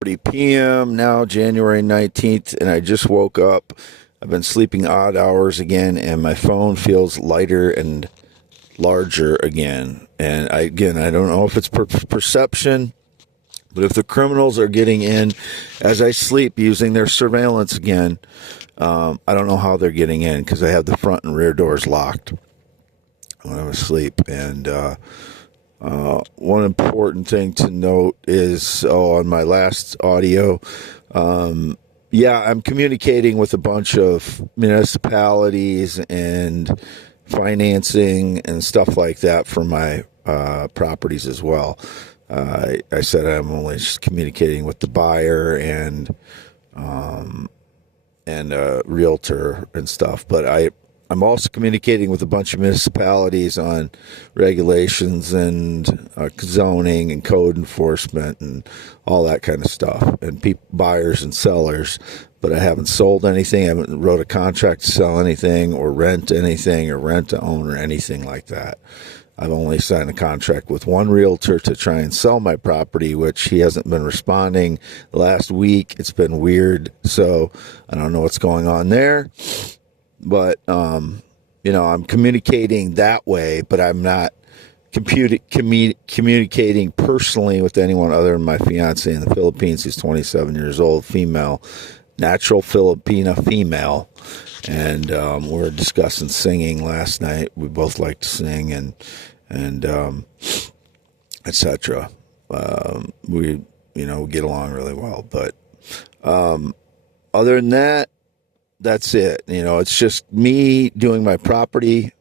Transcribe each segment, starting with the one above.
p.m. now, January 19th, and I just woke up. I've been sleeping odd hours again, and my phone feels lighter and larger again. And I don't know if it's perception, but if the criminals are getting in as I sleep using their surveillance again, I don't know how they're getting in because I have the front and rear doors locked when I'm asleep. And one important thing to note is, on my last audio, I'm communicating with a bunch of municipalities and financing and stuff like that for my properties as well. I said I'm only just communicating with the buyer and a realtor and stuff, but I'm also communicating with a bunch of municipalities on regulations and zoning and code enforcement and all that kind of stuff, and buyers and sellers. But I haven't sold anything. I haven't wrote a contract to sell anything or rent anything or rent to own or anything like that. I've only signed a contract with one realtor to try and sell my property, which he hasn't been responding. The last week, it's been weird, so I don't know what's going on there. But, I'm communicating that way, but I'm not communicating personally with anyone other than my fiance in the Philippines, who's 27 years old, female, natural Filipina female. And we were discussing singing last night. We both like to sing and etc. We get along really well. But other than that, that's it. It's just me doing my property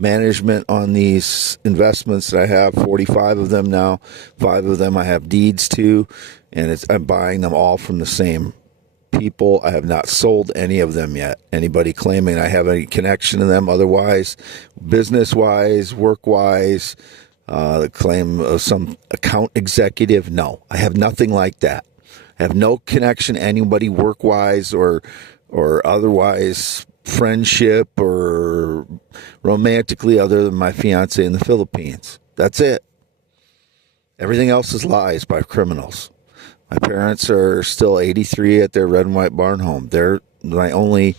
management on these investments that I have, 45 of them now. 5 of them I have deeds to, and I'm buying them all from the same people. I have not sold any of them yet. Anybody claiming I have any connection to them otherwise, business-wise, work-wise, the claim of some account executive, no. I have nothing like that. I have no connection to anybody work-wise or otherwise, friendship or romantically, other than my fiance in the Philippines. That's it. Everything else is lies by criminals. My parents are still 83 at their red and white barn home. They're my only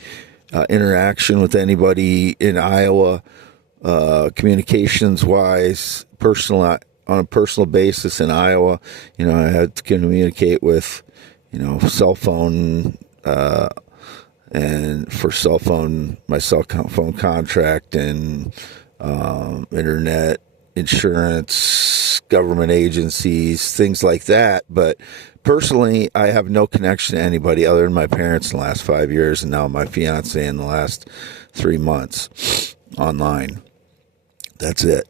interaction with anybody in Iowa, communications-wise, on a personal basis in Iowa. I had to communicate with, cell phone, and for my cell phone contract and internet, insurance, government agencies, things like that. But personally, I have no connection to anybody other than my parents in the last 5 years, and now my fiance in the last 3 months online. That's it.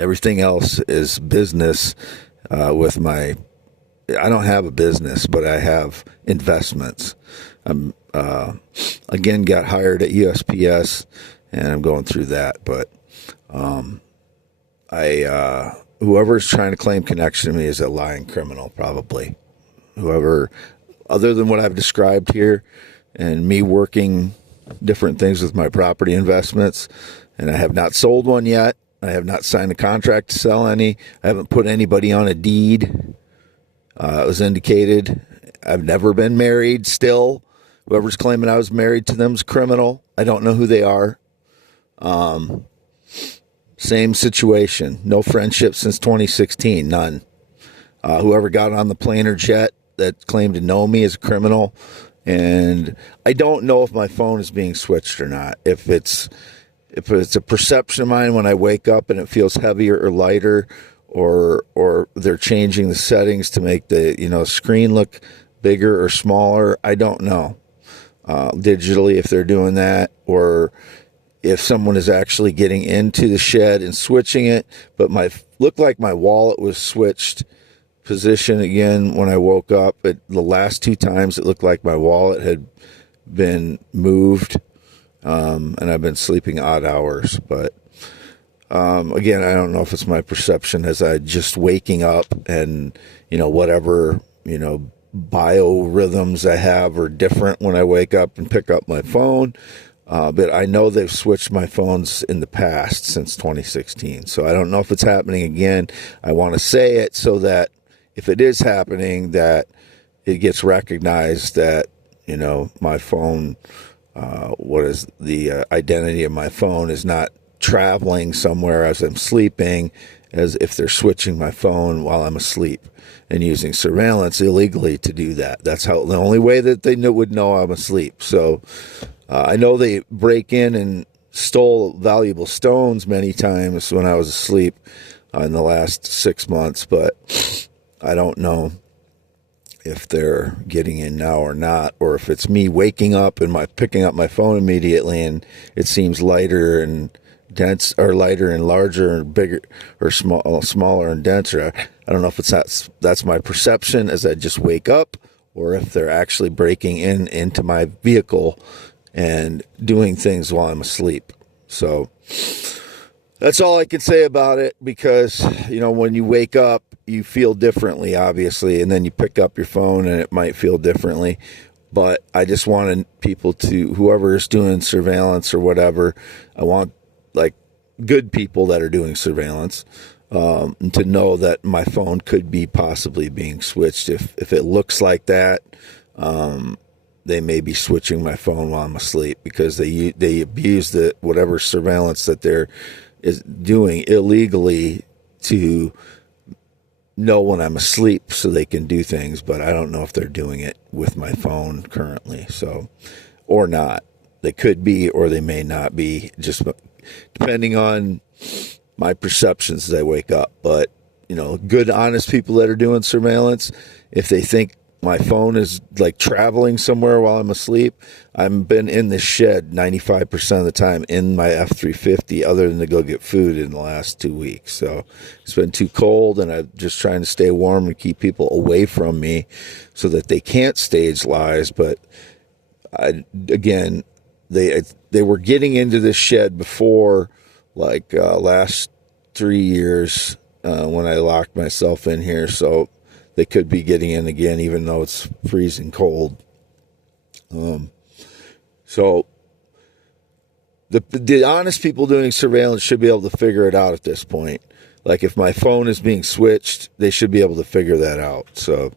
Everything else is business I don't have a business, but I have investments. I'm again got hired at USPS, and I'm going through that. But whoever's trying to claim connection to me is a lying criminal, probably. Whoever, other than what I've described here, and me working different things with my property investments, and I have not sold one yet. I have not signed a contract to sell any. I haven't put anybody on a deed. It was indicated. I've never been married still. Whoever's claiming I was married to them is criminal. I don't know who they are. Same situation. No friendship since 2016. None. Whoever got on the plane or jet that claimed to know me is a criminal. And I don't know if my phone is being switched or not. If it's a perception of mine when I wake up and it feels heavier or lighter, or they're changing the settings to make the screen look bigger or smaller, I don't know. Digitally, if they're doing that, or if someone is actually getting into the shed and switching it. But looked like my wallet was switched position again when I woke up. The last 2 times it looked like my wallet had been moved, and I've been sleeping odd hours. But again, I don't know if it's my perception as I just waking up and whatever biorhythms I have are different when I wake up and pick up my phone. But I know they've switched my phones in the past since 2016. So I don't know if it's happening again. I want to say it so that if it is happening, that it gets recognized that, my phone, what is the identity of my phone is not traveling somewhere as I'm sleeping, as if they're switching my phone while I'm asleep and using surveillance illegally to do that. That's the only way that they would know I'm asleep. So I know they break in and stole valuable stones many times when I was asleep in the last 6 months, but I don't know if they're getting in now or not, or if it's me waking up and picking up my phone immediately and it seems lighter and dense, or lighter and larger and bigger, or smaller and denser. I don't know if that's my perception as I just wake up, or if they're actually breaking into my vehicle and doing things while I'm asleep. So that's all I can say about it, because, when you wake up, you feel differently, obviously, and then you pick up your phone and it might feel differently. But I just wanted people to, whoever is doing surveillance or whatever, I want good people that are doing surveillance to know that my phone could be possibly being switched. If it looks like that, they may be switching my phone while I'm asleep, because they abuse whatever surveillance that they're is doing illegally to know when I'm asleep so they can do things. But I don't know if they're doing it with my phone currently, or not. They could be, or they may not be, just depending on my perceptions as I wake up. But, good, honest people that are doing surveillance, if they think my phone is traveling somewhere while I'm asleep, I've been in the shed 95% of the time in my F-350, other than to go get food in the last 2 weeks. So it's been too cold, and I'm just trying to stay warm and keep people away from me so that they can't stage lies. But they were getting into this shed before, last 3 years when I locked myself in here. So they could be getting in again, even though it's freezing cold. So the honest people doing surveillance should be able to figure it out at this point. If my phone is being switched, they should be able to figure that out. So,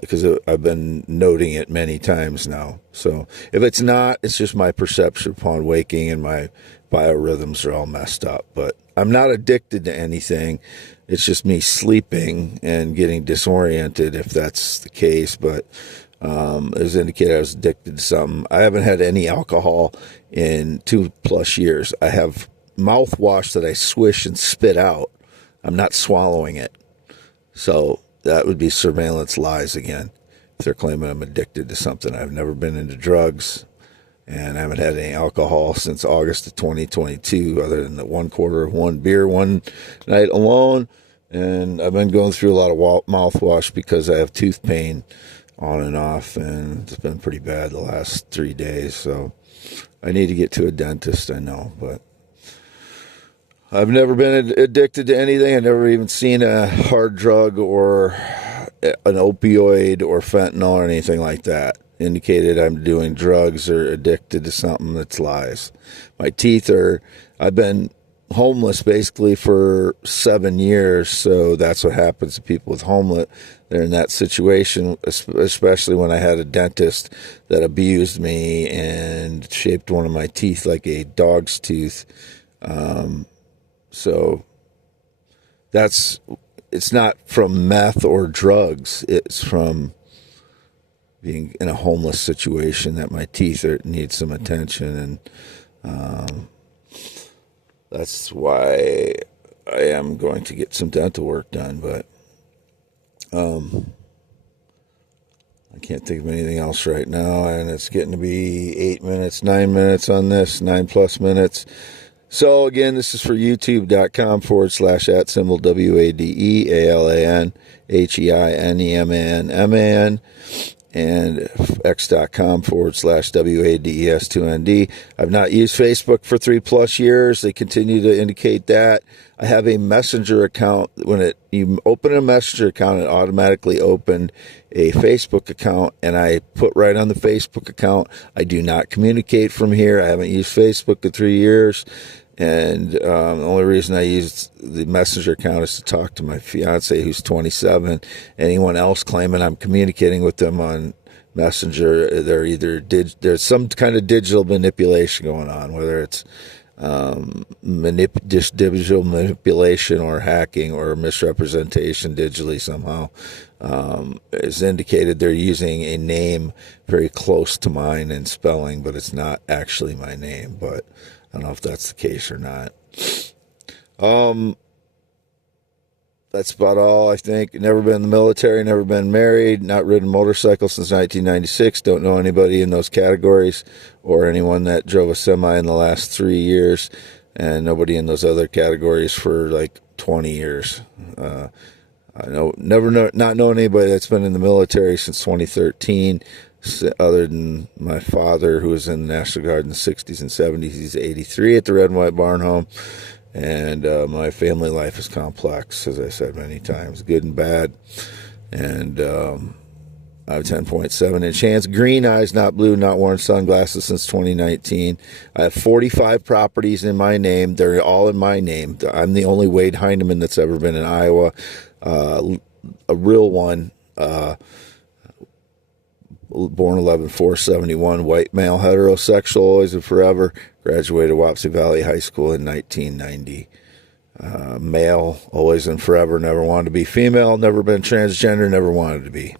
because I've been noting it many times now. So if it's not, it's just my perception upon waking, and my biorhythms are all messed up. But I'm not addicted to anything. It's just me sleeping and getting disoriented, if that's the case. But it was indicated I was addicted to something. I haven't had any alcohol in 2+ years. I have mouthwash that I swish and spit out. I'm not swallowing it. So that would be surveillance lies again, if they're claiming I'm addicted to something. I've never been into drugs, and I haven't had any alcohol since August of 2022, other than the 1/4 of one beer one night alone. And I've been going through a lot of mouthwash because I have tooth pain on and off, and it's been pretty bad the last 3 days. So I need to get to a dentist, I know. But I've never been addicted to anything. I've never even seen a hard drug or an opioid or fentanyl or anything like that indicated I'm doing drugs or addicted to something. That's lies. My teeth I've been homeless basically for 7 years, so that's what happens to people with homeless. They're in that situation, especially when I had a dentist that abused me and shaped one of my teeth like a dog's tooth. So it's not from meth or drugs. It's from being in a homeless situation that my teeth need some attention, and that's why I am going to get some dental work done. But I can't think of anything else right now, and it's getting to be 8 minutes, 9 minutes on this, 9+ minutes. So again, this is for youtube.com/@ WADEALANHEINEMANMAN, and x.com/WADES2ND. I've not used Facebook for 3+ years. They continue to indicate that. I have a Messenger account. When you open a Messenger account, it automatically opened a Facebook account, and I put right on the Facebook account, I do not communicate from here. I haven't used Facebook in 3 years. And the only reason I used the messenger account is to talk to my fiance, who's 27. Anyone else claiming I'm communicating with them on Messenger, there's some kind of digital manipulation going on, whether it's just digital manipulation or hacking or misrepresentation digitally somehow. It's indicated they're using a name very close to mine in spelling, but it's not actually my name. But I don't know if that's the case or not. That's about all, I think. Never been in the military, never been married, not ridden a motorcycle since 1996. Don't know anybody in those categories or anyone that drove a semi in the last 3 years, and nobody in those other categories for like 20 years. I not know anybody that's been in the military since 2013, other than my father, who was in the National Guard in the 60s and 70s. He's 83 at the Red and White Barn Home. And my family life is complex, as I said many times, good and bad. And I have 10.7-inch hands, green eyes, not blue, not worn sunglasses since 2019. I have 45 properties in my name. They're all in my name. I'm the only Wade Heineman that's ever been in Iowa, a real one. Born 11/4/71, white male, heterosexual, always and forever. Graduated Wapsie Valley High School in 1990. Male, always and forever. Never wanted to be female. Never been transgender. Never wanted to be.